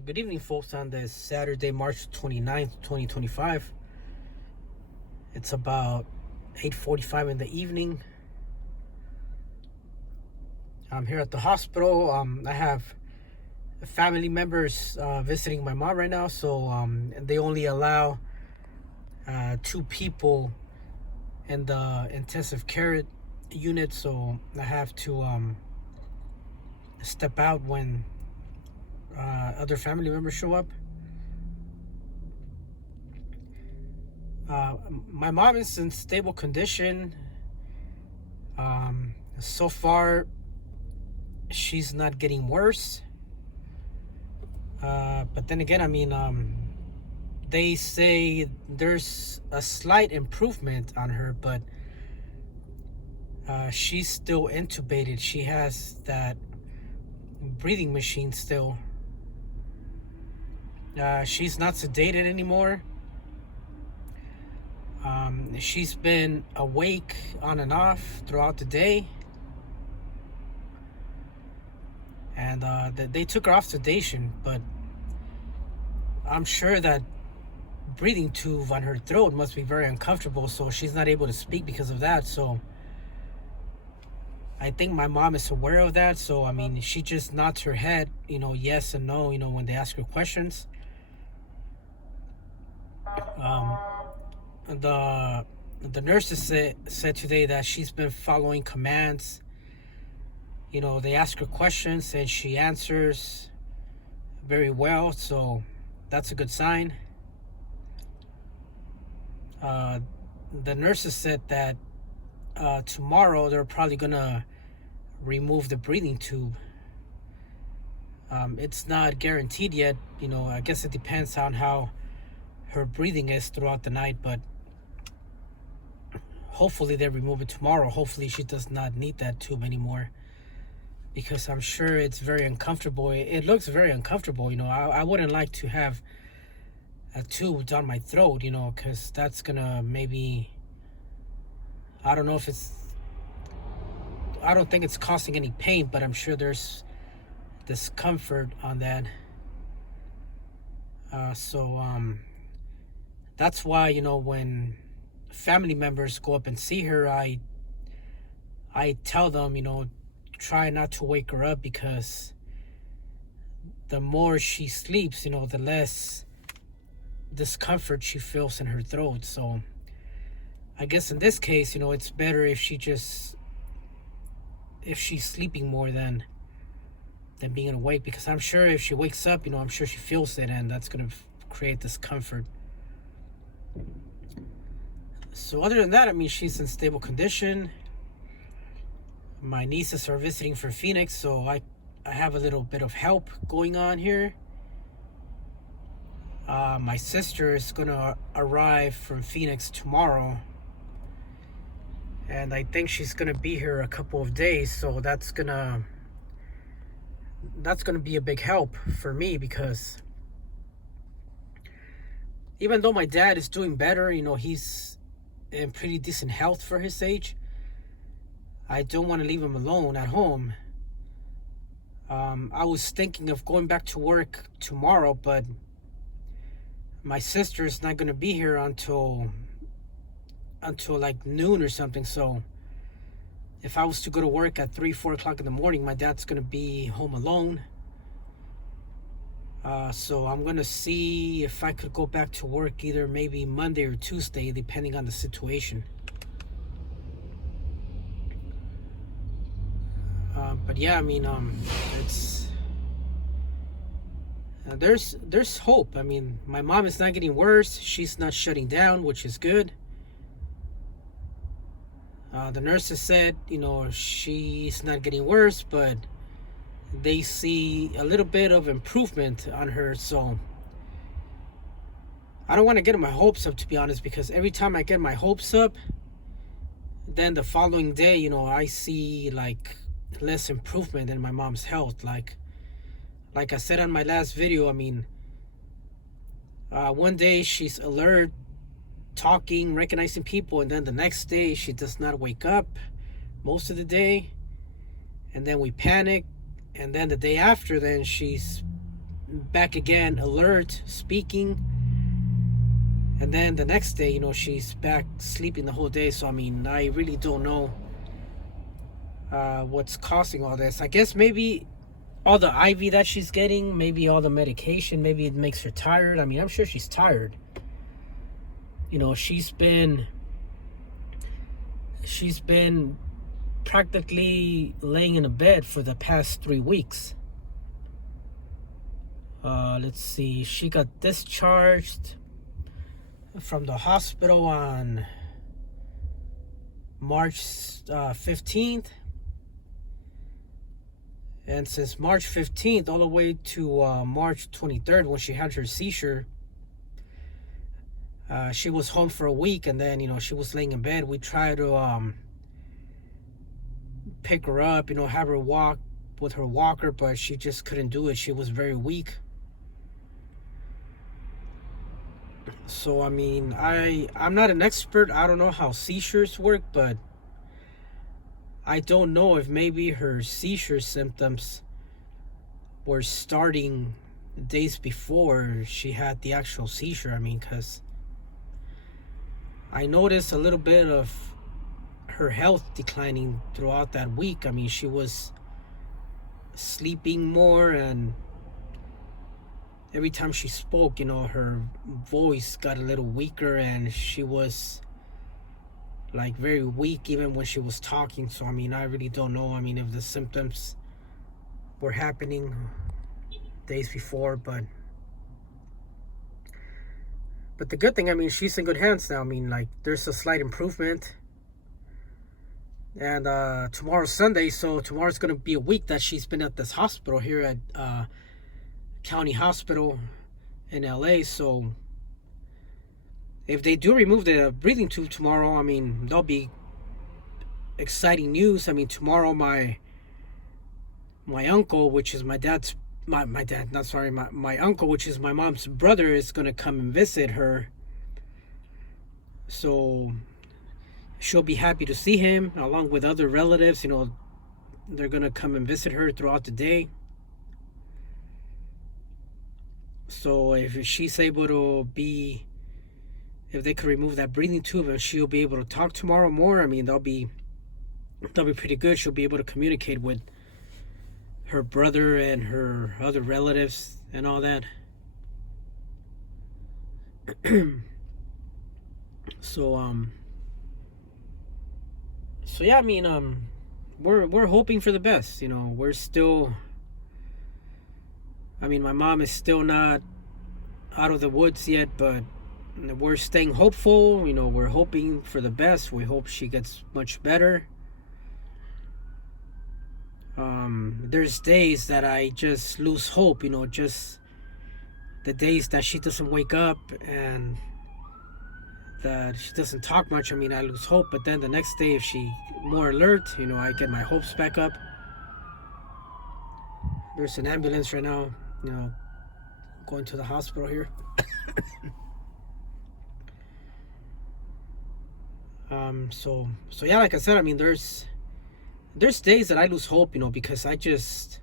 Good evening, folks, on this Saturday, March 29th, 2025. It's about 8:45 in the evening. I'm here at the hospital. I have family members visiting my mom right now, so they only allow two people in the intensive care unit, so I have to step out when other family members show up. My mom is in stable condition. So far, she's not getting worse. But then again, they say there's a slight improvement on her, but she's still intubated. She has that breathing machine still. She's not sedated anymore. She's been awake on and off throughout the day. And they took her off sedation, but I'm sure that breathing tube on her throat must be very uncomfortable, so she's not able to speak because of that. So I think my mom is aware of that. So she just nods her head, yes and no, when they ask her questions. The nurses said today that she's been following commands. They ask her questions and she answers very well, so that's a good sign. The nurses said that tomorrow they're probably gonna remove the breathing tube. It's not guaranteed yet. I guess it depends on how her breathing is throughout the night, but hopefully they remove it tomorrow. Hopefully she does not need that tube anymore, because I'm sure it's very uncomfortable. It looks very uncomfortable. I wouldn't like to have a tube down my throat, because that's gonna maybe, I don't think it's causing any pain, but I'm sure there's discomfort on that. So that's why, when family members go up and see her, I tell them, try not to wake her up, because the more she sleeps, the less discomfort she feels in her throat. So I guess in this case, it's better if she's sleeping more than being awake, because I'm sure if she wakes up, I'm sure she feels it, and that's going to create discomfort. So other than that, she's in stable condition. My nieces are visiting from Phoenix, so I have a little bit of help going on here. My sister is gonna arrive from Phoenix tomorrow, and I think she's gonna be here a couple of days, so that's gonna be a big help for me, because even though my dad is doing better, he's in pretty decent health for his age, I don't want to leave him alone at home. I was thinking of going back to work tomorrow, but my sister is not going to be here until like noon or something. So if I was to go to work at 3-4 o'clock in the morning, my dad's going to be home alone. So I'm going to see if I could go back to work either maybe Monday or Tuesday, depending on the situation. But yeah, it's there's hope. My mom is not getting worse. She's not shutting down, which is good. The nurses said, she's not getting worse, but they see a little bit of improvement on her. So I don't want to get my hopes up, to be honest, because every time I get my hopes up, then the following day, I see like less improvement in my mom's health. Like I said on my last video, one day she's alert, talking, recognizing people, and then the next day she does not wake up most of the day, and then we panic, and then the day after, then she's back again, alert, speaking. And then the next day, she's back sleeping the whole day. So, I mean, I really don't know what's causing all this. I guess maybe all the IV that she's getting, maybe all the medication, maybe it makes her tired. I mean, I'm sure she's tired. She's been practically laying in a bed for the past 3 weeks. Let's see. She got discharged from the hospital on March 15th. And since March 15th all the way to March 23rd, when she had her seizure, she was home for a week. And then, she was laying in bed. We tried to pick her up, have her walk with her walker, but she just couldn't do it. She was very weak. So, I mean, I'm not an expert. I don't know how seizures work, but I don't know if maybe her seizure symptoms were starting days before she had the actual seizure. I mean, because I noticed a little bit of her health declining throughout that week. I mean, she was sleeping more, and every time she spoke, her voice got a little weaker, and she was like very weak even when she was talking. So, I mean, I really don't know. I mean, if the symptoms were happening days before, but the good thing, I mean, she's in good hands now. I mean, like, there's a slight improvement. And tomorrow's Sunday, so tomorrow's going to be a week that she's been at this hospital here at County Hospital in LA. So if they do remove the breathing tube tomorrow, I mean, that'll be exciting news. I mean, tomorrow my uncle, which is my uncle, which is my mom's brother, is going to come and visit her. So she'll be happy to see him along with other relatives. They're going to come and visit her throughout the day. So if she's able to if they could remove that breathing tube and she'll be able to talk tomorrow more, I mean, that'll be pretty good. She'll be able to communicate with her brother and her other relatives and all that. So yeah, I mean, we're hoping for the best. We're still, I mean, my mom is still not out of the woods yet, but we're staying hopeful. We're hoping for the best. We hope she gets much better. There's days that I just lose hope, just the days that she doesn't wake up and that she doesn't talk much. I mean, I lose hope, but then the next day, if she more alert, I get my hopes back up. There's an ambulance right now, going to the hospital here. So yeah, like I said, I mean, there's days that I lose hope, because I just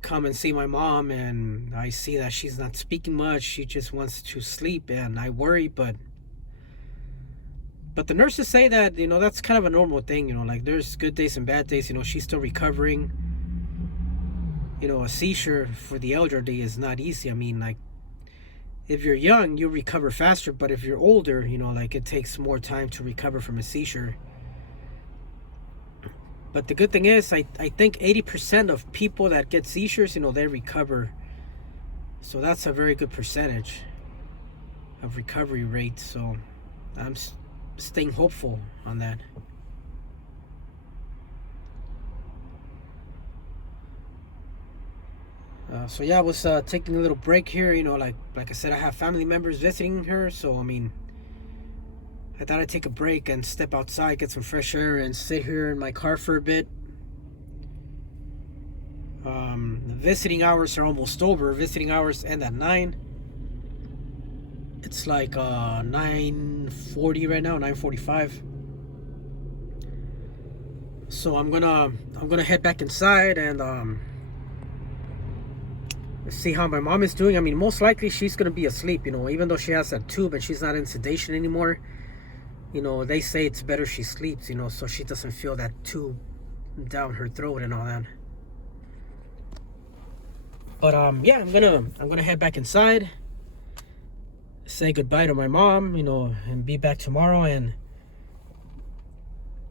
come and see my mom and I see that she's not speaking much. She just wants to sleep, and I worry, but the nurses say that, that's kind of a normal thing, like there's good days and bad days. She's still recovering. A seizure for the elderly is not easy. I mean, like, if you're young, you recover faster, but if you're older, like, it takes more time to recover from a seizure. But the good thing is, I think 80% of people that get seizures, they recover. So that's a very good percentage of recovery rate. So I'm staying hopeful on that. So yeah, I was taking a little break here. Like I said, I have family members visiting her. So, I mean, I thought I'd take a break and step outside, get some fresh air, and sit here in my car for a bit. The visiting hours are almost over. Visiting hours end at 9. It's like 9:40 right now, 9:45. So I'm gonna head back inside and see how my mom is doing. I mean, most likely she's gonna be asleep, you know, even though she has that tube and she's not in sedation anymore. You know, they say it's better she sleeps, you know, so she doesn't feel that tube down her throat and all that. But yeah, I'm gonna head back inside, say goodbye to my mom, you know, and be back tomorrow, and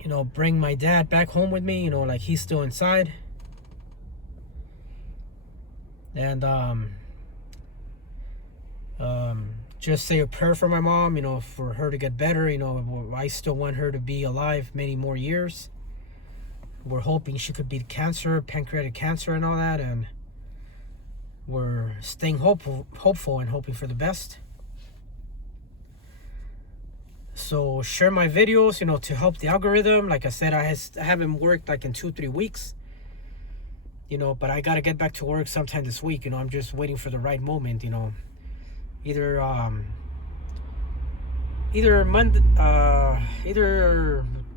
you know, bring my dad back home with me, you know, like he's still inside. And just say a prayer for my mom, you know, for her to get better. You know, I still want her to be alive many more years. We're hoping she could beat cancer, pancreatic cancer and all that, and we're staying hopeful and hoping for the best. So share my videos, you know, to help the algorithm. Like I said, I haven't worked like in 2-3 weeks, you know, but I got to get back to work sometime this week. You know, I'm just waiting for the right moment, you know. Either Monday,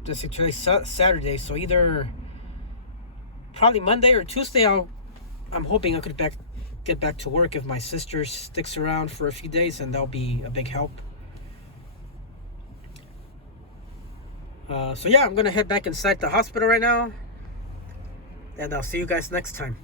today's Saturday, so either probably Monday or Tuesday. I'm hoping I could get back to work if my sister sticks around for a few days, and that'll be a big help. So yeah, I'm gonna head back inside the hospital right now, and I'll see you guys next time.